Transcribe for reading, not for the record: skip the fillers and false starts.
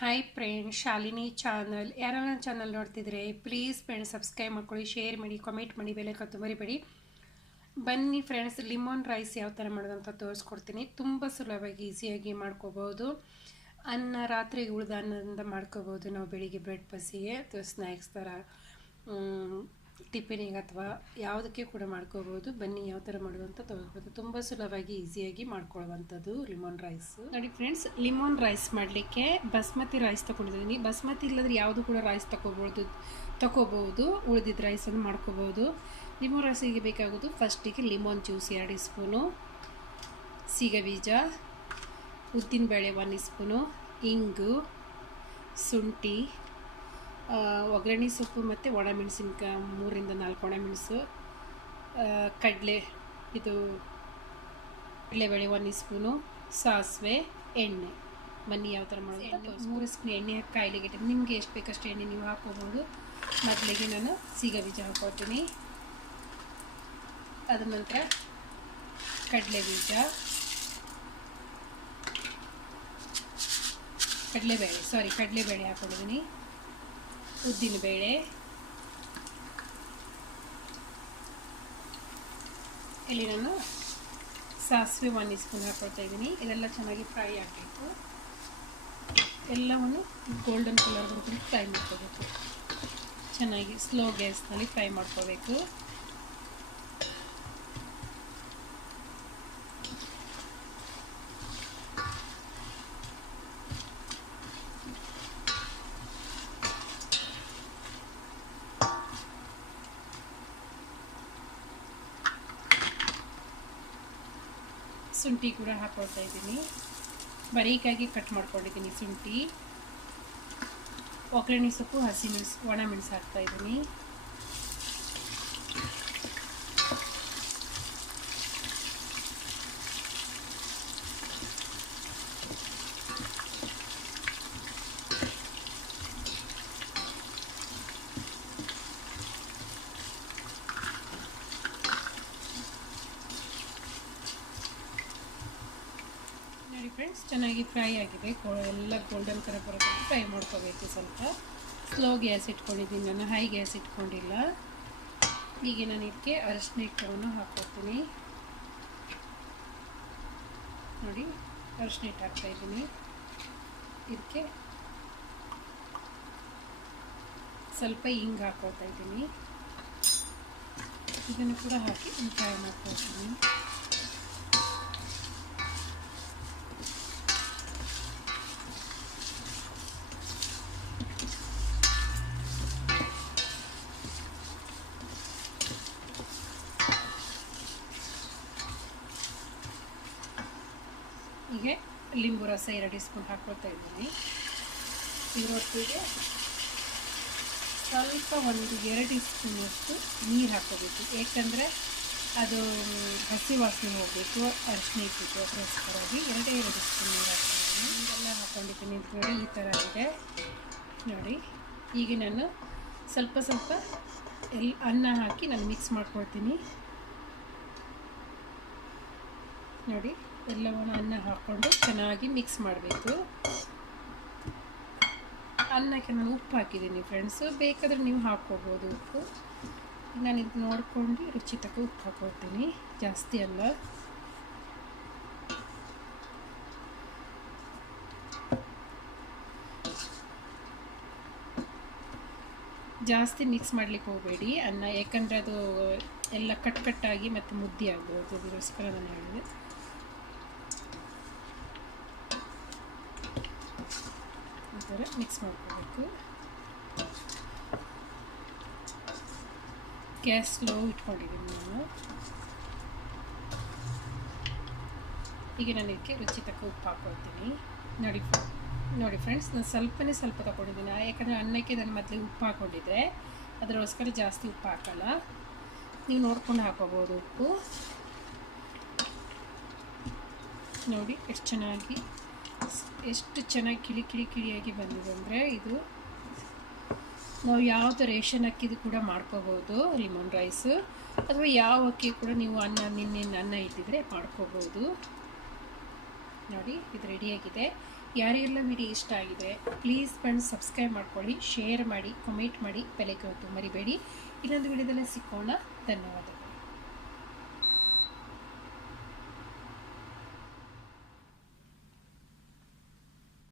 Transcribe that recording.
Hi friend, Shalini channel. ಯಾರು ನನ್ನ channel ನೋಡ್ತಿದ್ರೆ ಪ್ಲೀಸ್ ಫ್ರೆಂಡ್ಸ್ ಸಬ್ಸ್ಕ್ರೈಬ್ ಮಾಡ್ಕೊಳ್ಳಿ, ಶೇರ್ ಮಾಡಿ, ಕಾಮೆಂಟ್ ಮಾಡಿ, ಬೆಲೆ ಕತ್ತು ಮರಿಬೇಡಿ. ಬನ್ನಿ ಫ್ರೆಂಡ್ಸ್, ಲಿಮೋನ್ ರೈಸ್ ಯಾವ ಥರ ಮಾಡೋದಂತ ತೋರಿಸ್ಕೊಡ್ತೀನಿ. ತುಂಬ ಸುಲಭವಾಗಿ ಈಸಿಯಾಗಿ ಮಾಡ್ಕೋಬೋದು. ಅನ್ನ ರಾತ್ರಿಗೆ ಉಳಿದ ಅನ್ನದಿಂದ ಮಾಡ್ಕೋಬೋದು. ನಾವು ಬೆಳಿಗ್ಗೆ ಬ್ರೆಡ್ ಪಸಿಗೆ ಅಥವಾ ಸ್ನ್ಯಾಕ್ಸ್ ಥರ ಟಿಫಿನಿಗೆ ಅಥವಾ ಯಾವುದಕ್ಕೆ ಕೂಡ ಮಾಡ್ಕೋಬೋದು. ಬನ್ನಿ ಯಾವ ಥರ ಮಾಡೋದು ಅಂತ ತೋರಿಸ್ಬೋದು. ತುಂಬ ಸುಲಭವಾಗಿ ಈಸಿಯಾಗಿ ಮಾಡ್ಕೊಳ್ಳುವಂಥದ್ದು ಲಿಮೋನ್ ರೈಸ್. ನೋಡಿ ಫ್ರೆಂಡ್ಸ್, ಲಿಮೋನ್ ರೈಸ್ ಮಾಡಲಿಕ್ಕೆ ಬಾಸ್ಮತಿ ರೈಸ್ ತೊಗೊಂಡಿದ್ದೀನಿ. ಬಾಸ್ಮತಿ ಇಲ್ಲದ್ರೆ ಯಾವುದು ಕೂಡ ರೈಸ್ ತಗೋಬೋದು. ಉಳಿದಿದ್ದ ರೈಸನ್ನು ಮಾಡ್ಕೋಬೋದು. ಲಿಮೋನ್ ರೈಸಿಗೆ ಬೇಕಾಗೋದು ಫಸ್ಟಿಗೆ ಲಿಮೋನ್ ಜ್ಯೂಸ್ 2 ಸ್ಪೂನು, ಸೀಗಬೀಜ, ಉದ್ದಿನಬೇಳೆ 1 ಸ್ಪೂನು, ಇಂಗು, ಶುಂಠಿ, ಒಗ್ಗರಣೆ ಸೊಪ್ಪು ಮತ್ತು ಒಣಮೆಣಸಿನ್ಕಾಯಿ 3 ರಿಂದ 4 ಒಣಮೆಣಸು, ಕಡಲೆಬೇಳೆ 1 ಸ್ಪೂನು, ಸಾಸಿವೆ, ಎಣ್ಣೆ. ಬನ್ನಿ ಯಾವ ಥರ ಮಾಡೋದು. 3 ಸ್ಪೂನ್ ಎಣ್ಣೆ ಹಾಕಿ ಕಾಯಿಲೆಗೆ ಇಟ್ಟಿದ್ದೀನಿ. ನಿಮಗೆ ಎಷ್ಟು ಬೇಕಷ್ಟು ಎಣ್ಣೆ ನೀವು ಹಾಕೋಬೋದು. ಮೊದಲಿಗೆ ನಾನು ಸೀಗಬೀಜ ಹಾಕೋತೀನಿ. ಅದ ನಂತರ ಕಡಲೆಬೇಳೆ ಹಾಕೊಂಡಿದ್ದೀನಿ, ಉದ್ದಿನಬೇಳೆ, ಇಲ್ಲಿ ನಾನು ಸಾಸಿವೆ 1 ಸ್ಪೂನ್ ಹಾಕೊಳ್ತಾ ಇದ್ದೀನಿ. ಇದೆಲ್ಲ ಚೆನ್ನಾಗಿ ಫ್ರೈ ಆಗಬೇಕು. ಎಲ್ಲವನ್ನು ಗೋಲ್ಡನ್ ಕಲರ್ ಬರೋದು ಫ್ರೈ ಮಾಡ್ಕೋಬೇಕು. ಚೆನ್ನಾಗಿ ಸ್ಲೋ ಗ್ಯಾಸ್ನಲ್ಲಿ ಫ್ರೈ ಮಾಡ್ಕೋಬೇಕು. ಶುಂಠಿ ಕೂಡ ಹಾಕೊಳ್ತಾ ಇದ್ದೀನಿ. ಬರೀಕಾಗಿ ಕಟ್ ಮಾಡ್ಕೊಂಡಿದ್ದೀನಿ ಶುಂಠಿ. ಒಗ್ಗರಣೆ ಸೊಪ್ಪು, ಒಣಮೆಣಸು ಹಾಕ್ತಾ ಇದ್ದೀನಿ. ನೋಡಿ ಫ್ರೆಂಡ್ಸ್, ಚೆನ್ನಾಗಿ ಫ್ರೈ ಆಗಿದೆ. ಎಲ್ಲ ಗೋಲ್ಡನ್ ಕಲರ್ ಬರೋದಕ್ಕೆ ಫ್ರೈ ಮಾಡ್ಕೋಬೇಕು. ಸ್ವಲ್ಪ ಸ್ಲೋ ಗ್ಯಾಸ್ ಇಟ್ಕೊಂಡಿದ್ದೀನಿ ನಾನು, ಹೈ ಗ್ಯಾಸ್ ಇಟ್ಕೊಂಡಿಲ್ಲ. ಈಗ ನಾನು ಇದಕ್ಕೆ ಅರಶಿನ ಹಿಟ್ಟನ್ನು ಹಾಕ್ಕೊಳ್ತೀನಿ. ನೋಡಿ, ಅರಶಿನ ಹಿಟ್ಟು ಹಾಕ್ತಾಯಿದ್ದೀನಿ. ಇದಕ್ಕೆ ಸ್ವಲ್ಪ ಹಿಂಗೆ ಹಾಕ್ಕೊಳ್ತಾ ಇದ್ದೀನಿ. ಇದನ್ನು ಕೂಡ ಹಾಕಿ ಫ್ರೈ ಮಾಡ್ಕೊಳ್ತೀನಿ. ಹೀಗೆ ಲಿಂಬು ರಸ 2 ಸ್ಪೂನ್ ಹಾಕ್ಕೊಳ್ತಾ ಇದ್ದೀನಿ. ಇದರೊಟ್ಟಿಗೆ ಸ್ವಲ್ಪ 1-2 ಸ್ಪೂನಷ್ಟು ನೀರು ಹಾಕ್ಕೋಬೇಕು. ಏಕೆಂದರೆ ಅದು ಹಸಿ ವಾಸನೆ ಹೋಗಬೇಕು. ಅರಿಶಿನ ಇಟ್ಟಿದ್ದು ಅದಕ್ಕೋಸ್ಕರವಾಗಿ 2 ಸ್ಪೂನ್ ನೀರು ಹಾಕ್ಕೊಂಡಿದ್ದೀನಿ. ಇದೆಲ್ಲ ಹಾಕ್ಕೊಂಡಿದ್ದೀನಿ. ನೋಡಿ, ಈ ಥರ ಇದೆ ನೋಡಿ. ಈಗ ನಾನು ಸ್ವಲ್ಪ ಅನ್ನ ಹಾಕಿ ನಾನು ಮಿಕ್ಸ್ ಮಾಡ್ಕೊಳ್ತೀನಿ. ನೋಡಿ, ಎಲ್ಲವನ್ನು ಅನ್ನ ಹಾಕ್ಕೊಂಡು ಚೆನ್ನಾಗಿ ಮಿಕ್ಸ್ ಮಾಡಬೇಕು. ಅನ್ನಕ್ಕೆ ನಾನು ಉಪ್ಪು ಹಾಕಿದ್ದೀನಿ ಫ್ರೆಂಡ್ಸು. ಬೇಕಾದರೆ ನೀವು ಹಾಕ್ಕೋಬೋದು ಉಪ್ಪು. ನಾನು ಇದು ನೋಡ್ಕೊಂಡು ರುಚಿ ತಕ್ಕ ಉಪ್ಪು ಹಾಕ್ಕೊಳ್ತೀನಿ, ಜಾಸ್ತಿ ಅಲ್ಲ. ಜಾಸ್ತಿ ಮಿಕ್ಸ್ ಮಾಡಲಿಕ್ಕೆ ಹೋಗಬೇಡಿ ಅನ್ನ, ಯಾಕಂದರೆ ಅದು ಎಲ್ಲ ಕಟ್ಟಾಗಿ ಮತ್ತು ಮುದ್ದೆ ಆಗ್ಬೋದು. ಅದಕ್ಕೋಸ್ಕರ ನಾನು ಹೇಳಿದೆ. ಈ ಥರ ಮಿಕ್ಸ್ ಮಾಡ್ಕೋಬೇಕು. ಗ್ಯಾಸ್ ಸ್ಲೋ ಇಟ್ಕೊಂಡಿದ್ದೀನಿ ನಾನು. ಈಗ ನಾನು ಇದಕ್ಕೆ ರುಚಿ ತಕ್ಕ ಉಪ್ಪು ಹಾಕ್ಕೊಳ್ತೀನಿ. ನೋಡಿ ಫ್ರೆಂಡ್ಸ್, ನಾನು ಸ್ವಲ್ಪ ತಗೊಂಡಿದ್ದೀನಿ. ಯಾಕಂದರೆ ಅನ್ನಕ್ಕೆ ನಾನು ಮೊದಲೇ ಉಪ್ಪು ಹಾಕ್ಕೊಂಡಿದ್ದೆ, ಅದಕ್ಕೋಸ್ಕರ ಜಾಸ್ತಿ ಉಪ್ಪು ಹಾಕಲ್ಲ. ನೀವು ನೋಡ್ಕೊಂಡು ಹಾಕೋಬೋದು ಉಪ್ಪು. ನೋಡಿ ಎಷ್ಟು ಚೆನ್ನಾಗಿ ಕಿಳಿಯಾಗಿ ಬಂದಿದೆ ಅಂದರೆ, ಇದು ನಾವು ಯಾವುದು ರೇಷನ್ ಅಕ್ಕಿದು ಕೂಡ ಮಾಡ್ಕೋಬೋದು ಲಿಮೋನ್ ರೈಸು, ಅಥವಾ ಯಾವ ಅಕ್ಕಿ ಕೂಡ ನೀವು ನಿನ್ನೆ ಅನ್ನ ಇಟ್ಟಿದ್ರೆ ಮಾಡ್ಕೋಬೋದು. ನೋಡಿ, ಇದು ರೆಡಿಯಾಗಿದೆ. ಯಾರಿಗೆಲ್ಲ ವಿಡಿಯೋ ಇಷ್ಟ ಆಗಿದೆ ಪ್ಲೀಸ್ ಫ್ರೆಂಡ್ಸ್ ಸಬ್ಸ್ಕ್ರೈಬ್ ಮಾಡ್ಕೊಳ್ಳಿ, ಶೇರ್ ಮಾಡಿ, ಕಮೆಂಟ್ ಮಾಡಿ, ಬೆಲ್ ಐಕಾನ್ ಒತ್ತೋದು ಮರಿಬೇಡಿ. ಇನ್ನೊಂದು ವಿಡಿಯೋದಲ್ಲಿ ಸಿಕ್ಕೋಣ. ಧನ್ಯವಾದ.